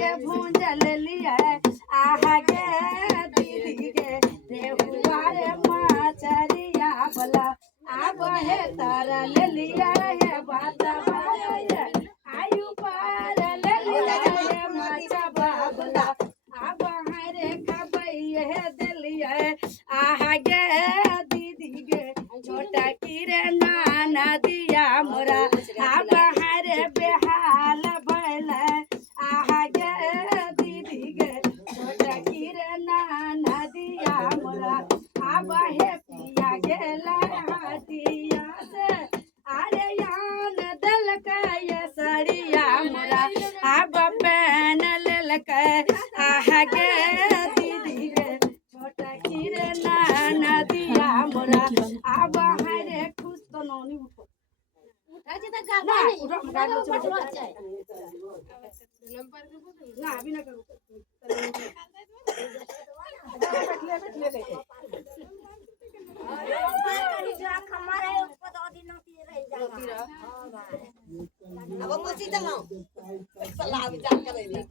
ये भूंजल लिया आहा गे दीदी गे रेहुआ रे मछरिया बोला अब है तारा ले लिया है बात आयु पार ले लिया है माचा बाबला अब हरे खबैये दिलिया आहा गे दीदी गे छोटा किरे नाना दिया मोरा अब हरे बेहाल भैल आहा गे दीदी गे छोटा किरे नाना दिया मोरा अब हे पिया गेला हाटिया से अरे यान दलक ये सड़िया मोरा अब पहन लेलक आहा गे दीदी गे छोटा किरे नाना दिया मोरा अब हरे खुश तो नौनी उठो ना अभी ना करो अब मुझे चलाओ सलाह विचार करेंगे